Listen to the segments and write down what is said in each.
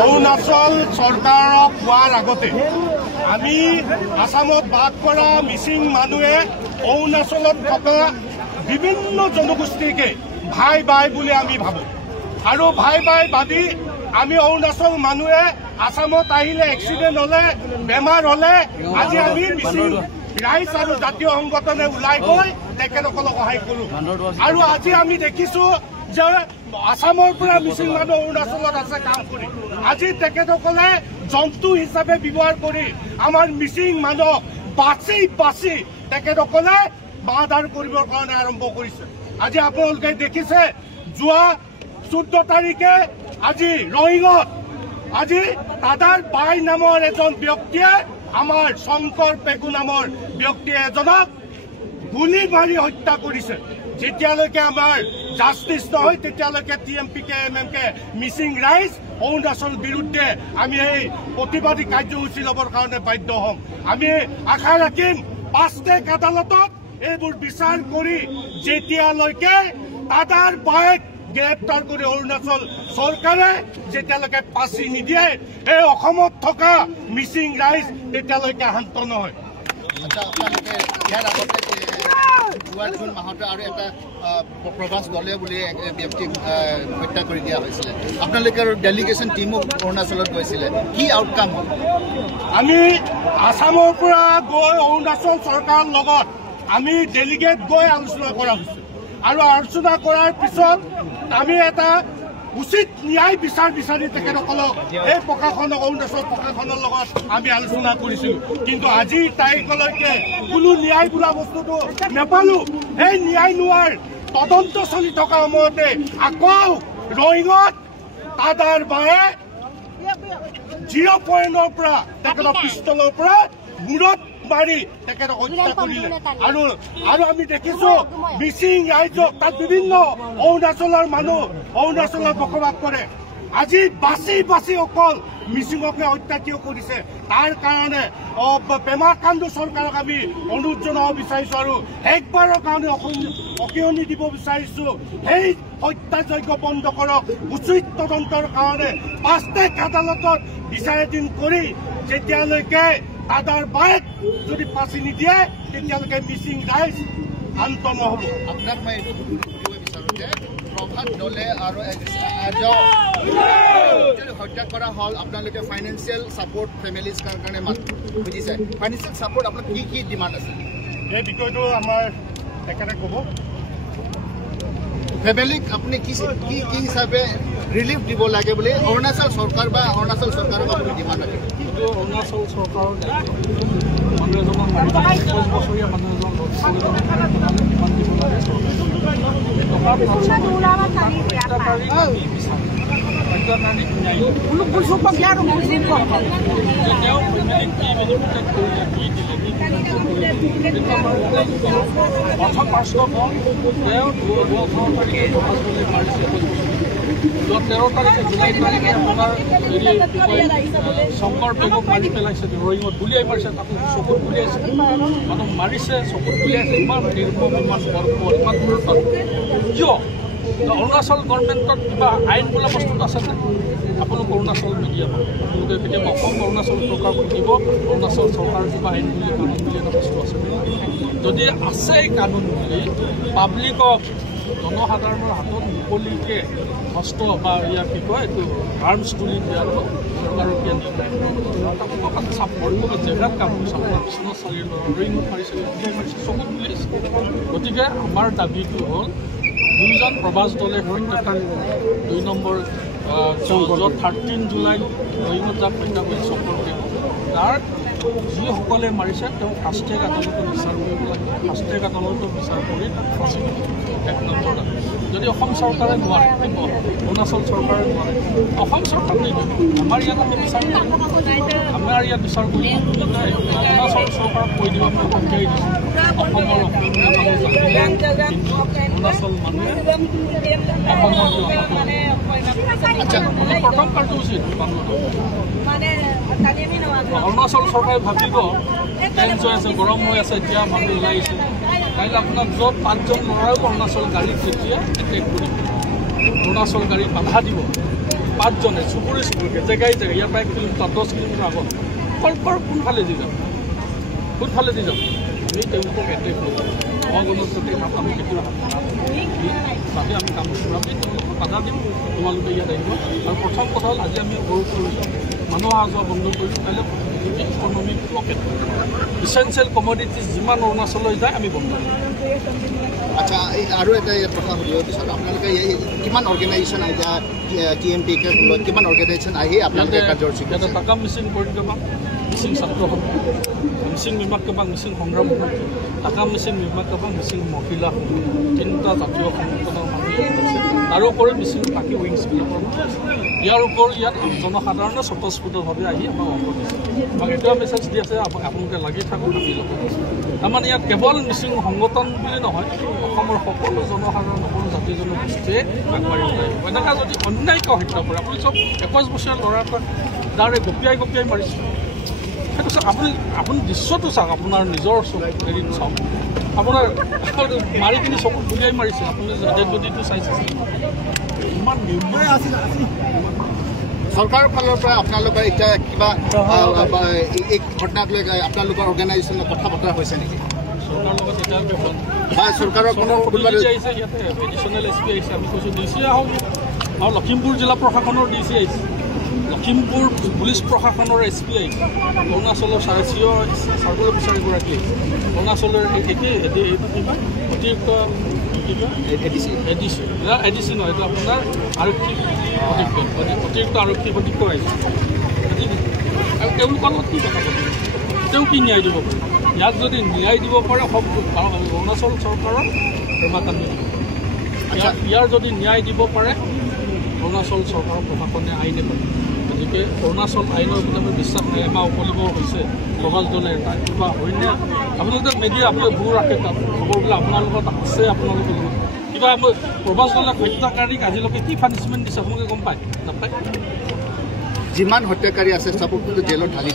অৰুণাচল চৰকাৰক কোৱাৰ আগতে আমি আসামত বাস কৰা মিচিং মানুহে অৰুণাচলত থকা বিভিন্ন জনগোষ্ঠীকে ভাই ভাই বুলি আমি ভাবোঁ আৰু ভাই ভাই ভাবি আমি অৰুণাচল মানুহে আসামত আহিলে এক্সিডেণ্ট হ'লে বেমাৰ হ'লে আজি আমি মিচিং ৰাইজ আৰু জাতীয় সংগঠনে ওলাই গৈ তেখেতসকলক সহায় কৰোঁ আৰু আজি আমি দেখিছোঁ যে আসামৰ পৰা মিচিং মানুহ অৰুণাচলত আছে কাম কৰি আজি তেখেতসকলে জন্তু হিচাপে ব্যৱহাৰ কৰি আমাৰ মিচিং মানুহক বাছি বাছি তেখেতসকলে বাধাৰ কৰিবৰ কাৰণে আৰম্ভ কৰিছে আজি আপোনালোকে দেখিছে যোৱা 14 তাৰিখে আজি ৰয়িঙত আজি দাদাৰ বাই নামৰ এজন ব্যক্তিয়ে আমাৰ শংকৰ পেগু নামৰ ব্যক্তি এজনক গুলি মাৰি হত্যা কৰিছে যেতিয়ালৈকে আমাৰ জাষ্টিছ নহয় তেতিয়ালৈকে টিএমপিকে এমএমকে মিচিং ৰাইজ অৰুণাচল বিৰুদ্ধে আমি এই প্ৰতিবাদী কাৰ্যসূচী ল'বৰ কাৰণে বাধ্য হ'ম আমি আশা ৰাখিম 5 তাৰিখ আদালতত এইবোৰ বিচাৰ কৰি যেতিয়ালৈকে দাদাৰ বাইক গ্ৰেপ্তাৰ কৰি অৰুণাচল চৰকাৰে যেতিয়ালৈকে পাচি নিদিয়ে এই অসমত থকা মিচিং ৰাইজ তেতিয়ালৈকে শান্ত নহয় আপোনালোকে ইয়াৰ আগতে জুন মাহতে আৰু এটা প্ৰবাস দলে বুলি ব্যক্তিক হত্যা কৰি দিয়া হৈছিলে আপোনালোকৰ ডেলিগেশ্যন টিমো অৰুণাচলত গৈছিলে কি আউটকাম হ'ল আমি আসামৰ পৰা গৈ অৰুণাচল চৰকাৰৰ লগত আমি ডেলিগেট গৈ আলোচনা কৰা হৈছে আৰু আলোচনা কৰাৰ পিছত আমি এটা উচিত ন্যায় বিচাৰি তেখেতসকলক এই প্ৰশাসনক অৰুণাচল প্ৰশাসনৰ লগত আমি আলোচনা কৰিছিলোঁ কিন্তু আজিৰ তাৰিখলৈকে কোনো ন্যায় বোলা বস্তুটো নাপালোঁ সেই ন্যায় নোৱাৰ তদন্ত চলি থকা সময়তে আকৌ ৰয়িঙত দাদাৰ বায়ে 0 পইণ্টৰ পৰা তেখেতৰ পিষ্টলৰ পৰা মূৰত মাৰি তেখেতক হত্যা কৰিলে আৰু আমি দেখিছোঁ মিচিং ৰাইজক তাত বিভিন্ন অৰুণাচলৰ মানুহ অৰুণাচলত বসবাস কৰে আজি বাছি বাছি অকল মিচিঙকে হত্যা কিয় কৰিছে তাৰ কাৰণে পেমা খাণ্ডু চৰকাৰক আমি অনুৰোধ জনাব বিচাৰিছোঁ আৰু একবাৰৰ কাৰণে অকিয়নি দিব বিচাৰিছোঁ সেই হত্যাযজ্ঞ বন্ধ কৰক উচিত তদন্তৰ কাৰণে 5 তাৰিখ আদালতত বিচাৰাধীন কৰি যেতিয়ালৈকে দাদাৰ বাইক যদি পাচি নিদিয়ে তেতিয়ালৈকে মিচিং ৰাইজ শান্ত নহ'ব আপোনাক মই এইটো সুধিব বিচাৰোঁ যে প্ৰভাত দলে আৰু হত্যা কৰা হ'ল আপোনালোকে ফাইনেন্সিয়েল ছাপৰ্ট ফেমিলিজ কাৰণে বুজিছে ফাইনেন্সিয়েল ছাপৰ্ট আপোনাৰ কি ডিমাণ্ড আছে এই বিষয়টো আমাৰ তেখেতে ক'ব ফেমিলিক আপুনি কি হিচাপে ৰিলিফ দিব লাগে বুলি অৰুণাচল চৰকাৰ বা অৰুণাচল চৰকাৰক আপুনি ডিমাণ্ড ৰাখে অৰুণাচল চৰকাৰৰ মানুহ এজনক 25 বছৰীয়া মানুহ এজন প্ৰথম পাৰ্শ্বক তেওঁ 13 তাৰিখে জুলাই তাৰিখে আপোনাৰ শংকৰ পেগুক মাৰি পেলাইছে ৰয়িঙত গুলিয়াই মাৰিছে তাকো চকুত গুলিয়াইছে মানুহ মাৰিছে চকুত গুলিয়াইছে ইমান নিৰ্মম ইমান বৰ্ব ইমান গুৰুতৰ কিয় অৰুণাচল গভৰ্ণমেণ্টত কিবা আইন বোলা বস্তুটো আছে নাই আপোনালোক অৰুণাচল মিডিয়া আপোনালোকে কেতিয়াবা অসম অৰুণাচল চৰকাৰ সুধিব অৰুণাচল চৰকাৰৰ কিবা আইন বুলি কানুন বুলি এটা বস্তু আছে যদি আছে কানুন বুলি পাব্লিকক জনসাধাৰণৰ হাতত মুকলিকে হস্ত বা ইয়াৰ কি কয় এইটো আৰ্মছ তুলি দিয়াটো চৰকাৰৰ কিয় নিৰ্ণয় চাপৰ্ট জেগাত কাম কৰিছে আপোনাৰ বিশ্বনাথ চাৰিআলি ৰয়িঙত মাৰিছে মাৰিছে চকুত বুলিছে গতিকে আমাৰ দাবীটো হ'ল 2জন প্ৰবাস দলে হত্যাকাণ্ড 2 নম্বৰ 13 জুলাই ৰয়িঙত যাক হত্যা কৰি চক্ৰকে তাৰ যিসকলে মাৰিছে তেওঁ ফাষ্ট ট্ৰেক আদালতত বিচাৰ কৰিব লাগে ফাষ্ট ট্ৰেক আদালতত বিচাৰ কৰি ফাঁচি দিব 1 নম্বৰ যদি অসম চৰকাৰে নোৱাৰে অৰুণাচল চৰকাৰে নোৱাৰে অসম চৰকাৰ নিদিব আমাৰ ইয়াত আমি বিচাৰ কৰিম আমাৰ ইয়াত বিচাৰ কৰিম অৰুণাচল চৰকাৰক কৈ দিব আমি পঠিয়াই দিছোঁ অসমৰ অসমীয়া মানুহ অৰুণাচল মানুহে অসমৰ প্ৰথম কাৰ্যসূচী অৰুণাচল চৰকাৰে ভাবিব টেন্স হৈ আছে গৰম হৈ আছে এতিয়া মানুহ ওলাই আহিছে কাইলৈ আপোনাক য'ত 5জন ল'ৰাও অৰুণাচল গাড়ীত যেতিয়া এটেক কৰিব অৰুণাচল গাড়ীত বাধা দিব 5জনে চুবুৰী চুবুৰীকে জেগাই জেগাই ইয়াৰ পৰা 1 কিলোমিটাৰ 10 কিলোমিটাৰ আগত কল্পৰ কোনফালে দি যাম আমি তেওঁলোকক এটেক কৰোঁ অগণতান্ত্ৰিক আমি কেতিয়াবা তাতে আমি কাম কৰোঁ আমি তেওঁলোকক বাধা দিম তোমালোকে ইয়াত আহিব আৰু প্ৰথম কথা হ'ল আজি আমি সৰু কৰিছোঁ মানুহ অহা যোৱা বন্ধ কৰিছোঁ কাইলৈ ইকনমিক পকেট ইছেঞ্চিয়েল কমডিটিজ যিমান অৰুণাচললৈ যায় আমি বন্ধ কৰিম আচ্ছা আৰু এটা কথা সুধিব বিচাৰোঁ আপোনালোকে কিমান অৰ্গেনাইজেশ্যন এতিয়া TMT কিমান অৰ্গেনাইজেশ্যন আহি আপোনালোকে কাৰ্যসূচী ইয়াতে টাকাম মিচিং পৰিক্ৰমা মিচিং ছাত্ৰ মিচিং বিভাগ কেবাং মিচিং সংগ্ৰাম টাকাম মিচিং বিভাগ কেবাং মিচিং মহিলা 3টা জাতীয় সংগঠনৰ মানুহ আছে তাৰোপৰি মিচিং বাকী উইংছবিলাকৰ ইয়াৰ ওপৰত ইয়াত জনসাধাৰণে স্বতঃস্ফূৰ্তভাৱে আহি আমাক অংশ দিছে আমাক এইটোৱে মেছেজ দি আছে আপোনালোকে লাগি থাকক আমি লগত তাৰমানে ইয়াত কেৱল মিচিং সংগঠন বুলি নহয় অসমৰ সকলো জনসাধাৰণ সকলো জাতি জনগোষ্ঠীয়ে আগবাঢ়ি ওলাই আহিব এনেকুৱা যদি অন্যায়ক হত্যা কৰে আপুনি চব 21 বছৰীয়া ল'ৰা এটা দাৰে গপিয়াই মাৰিছে সেইটো চাওক আপুনি দৃশ্যটো চাওক আপোনাৰ নিজৰ হেৰিত চাওক আপোনাৰ মাৰি কিনি চকুত গুলিয়াই মাৰিছে আপুনি ডেড বডিটো চাইছে ইমান নিৰ্ময় আছিল চৰকাৰৰ ফালৰ পৰা আপোনালোকৰ এতিয়া কিবা এই ঘটনাক লৈ আপোনালোকৰ অৰ্গেনাইজেশ্যনৰ কথা বতৰা হৈছে নেকি চৰকাৰৰ লগত এতিয়ালৈকে বা চৰকাৰৰ কোনো আহিছে ইয়াতে এডিশ্যনেল SP আহিছে আমি কৈছোঁ DC আহক আৰু লখিমপুৰ জিলা প্ৰশাসনৰ DC আহিছে লখিমপুৰ পুলিচ প্ৰশাসনৰ SP আহিছে অৰুণাচলৰ চাৰ্কুল অফিচাৰগৰাকী আহিছে অৰুণাচলৰ অতিৰিক্ত এডিচি নহয় এইটো আপোনাৰ আৰক্ষী অতিৰিক্ত আৰক্ষী অধীক্ষক আহিছে আৰু তেওঁলোকৰ লগত কি কথা পাতিব তেওঁ কি ন্যায় দিব পাৰে ইয়াক যদি ন্যায় দিব পাৰে সব অৰুণাচল চৰকাৰৰ ক্ষমাকান্দি ইয়াৰ যদি ন্যায় দিব পাৰে অৰুণাচল চৰকাৰৰ প্ৰশাসনে আইনে পাৰে গতিকে অৰুণাচল আইনৰ প্ৰতি আমি বিশ্বাস নাই এমাহ উকলিব হৈছে প্ৰভাস দলে এটা কিবা হয়নে আপোনালোকে মেডিয়া আপোনালোকে ভুল ৰাখে তাত খবৰবিলাক আপোনাৰ লগত আছে আপোনালোকে কিবা প্ৰভাস দলে হত্যাকাৰীক আজিলৈকে কি পানিছমেণ্ট দিছে আপোনালোকে গম পায় নাপায় যিমান হত্যাকাৰী আছে চবকতো জেলত ঢালি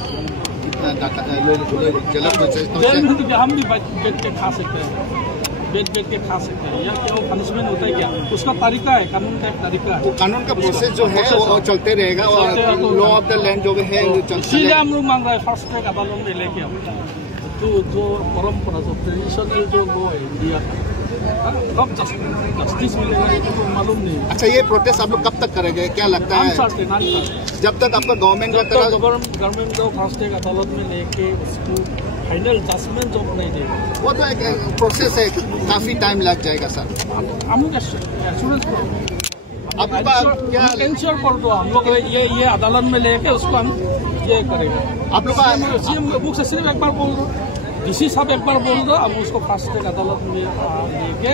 हम भी बैठ के खा सकते हैं बैठ के खा सकते हैं या क्या वो पनिशमेंट होता है क्या उसका तरीका है कानून का एक तरीका है वो कानून का प्रोसेस जो है वो चलते रहेगा और लॉ ऑफ द लैंड जो है इसीलिए हम लोग मांग रहे हैं फास्ट ट्रैक अदालत में लेके जो परंपरा जो ट्रेडिशनल जो लॉ है इंडिया का कब जस्टिस मिलेगा ये तो मालूम नहीं। अच्छा ये प्रोटेस्ट आप लोग कब तक करेंगे क्या लगता है जब तक आपका गवर्नमेंट गवर्नमेंट जो फास्ट ट्रैक अदालत में लेके उसको फाइनल जजमेंट जो नहीं देगा वो तो एक प्रोसेस है काफी टाइम लग जाएगा सर हम एश्योरेंस आप क्या इंश्योर कर दो हम लोग ये अदालत में लेके उसको हम ये करेंगे आप लोग सीएम मुख से सिर्फ एक बार बोल दो DC साहब एक बार बोल दो हम उसको फास्ट ट्रैक अदालत में लेके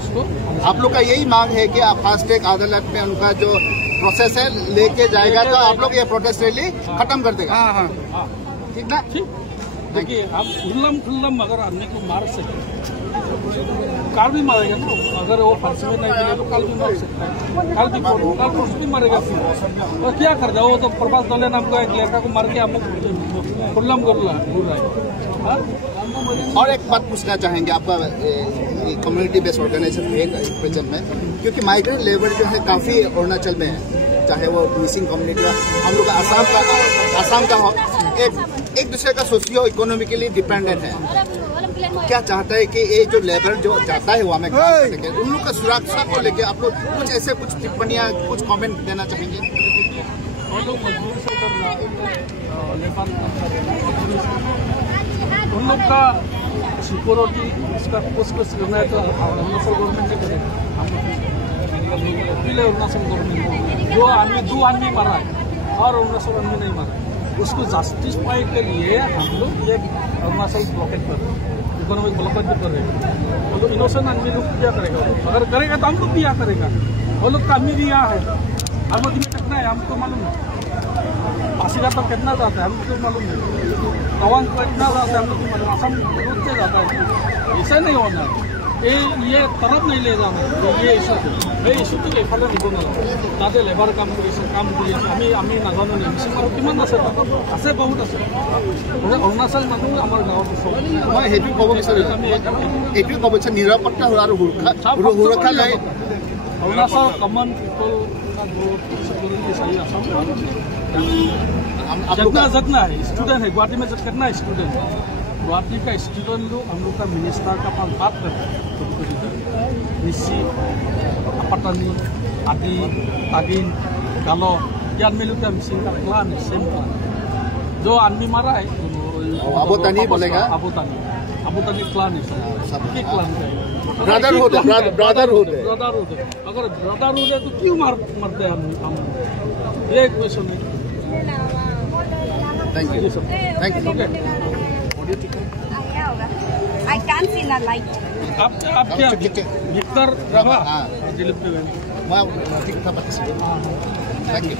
उसको आप लोग का यही मांग है कि आप फास्ट ट्रैक अदालत में उनका जो प्रोसेस है लेके जाएगा तो आप लोग ये प्रोटेस्ट रैली खत्म कर देगा हाँ ठीक ना ठीक देखिए आप खुल्लम अगर आदमी को मार सके काल भी मारेगा ना अगर वो फांसी में नहीं मिले तो काल भी मार सकता है काल परसों भी मारेगा फिर और क्या कर दे वो तो प्रभास दले नाम का एक लड़का को मार के हम खुल्लम कर रहा है। और एक बात पूछना चाहेंगे आपका कम्युनिटी बेस्ड ऑर्गेनाइजेशन है प्रेजेंट में क्योंकि माइग्रेंट लेबर जो है काफ़ी अरुणाचल में है चाहे वो मिसिंग कम्युनिटी हम लोग आसाम का एक दूसरे का सोशियो इकोनॉमिकली डिपेंडेंट है क्या चाहता है कि ये जो लेबर जो जाता है वहाँ में काम करने के उन लोग का सुरक्षा को लेके आप लोग कुछ ऐसे कुछ टिप्पणियाँ कुछ कमेंट देना चाहेंगे उन लोग का सिक्योरिटी इसका कुछ करना है तो अरुणाचल गवर्नमेंट ने करेगा अरुणाचल गवर्नमेंट जो आदमी मारा है और अरुणाचल आदमी नहीं मारा उसको जस्टिस पाने के लिए हम लोग ये अरुणाचल ब्लॉकेट कर रहे हैं इकोनॉमिक ब्लॉकेट भी कर रहे हैं वो लोग इनोसेंट आदमी लोग क्या करेगा अगर करेगा तो हम लोग भी यहाँ करेगा वो लोग का आदमी भी यहाँ है हम लोग में कितना है हमको मालूम है पासीघाट पर कितना जाता है हमको मालूम नहीं तवांग पर कितना जाता है हमको मालूम असम रोड से जाता है ऐसा नहीं होना ये तरफ नहीं ले जाना ये इश्यू तो एफाले निब ना ताते लेबार काम आमी नाजानो मिसिं और किमान আছে बहुत আছে अरुणाचल मानुह आमार गाँव मैं हेतु कब विचार निरापत्ता और सुरक्षा अरुणाचल कमन पिपल का चाहिए असम आप लोग जितना है स्टूडेंट है गुवाहाटी में कितना स्टूडेंट है गुवाहाटी का स्टूडेंट लोग हम लोग का मिनिस्टर का पास बात करते हैं निशी अपटनी आदि तागिन गालो यार में लोग का मिसिंग का प्लान है सेम प्लान जो आदमी मारा है अबोतानी बोलेगा अबोतानी प्लान है सब प्लान है ब्रदरहुड है अगर ब्रदरहुड है तो क्यों मरते हैं हम ये क्वेश्चन है thank you okay I can't see the light. आप क्या विक्टर रहा दिलीप मैं ठीक था थैंक यू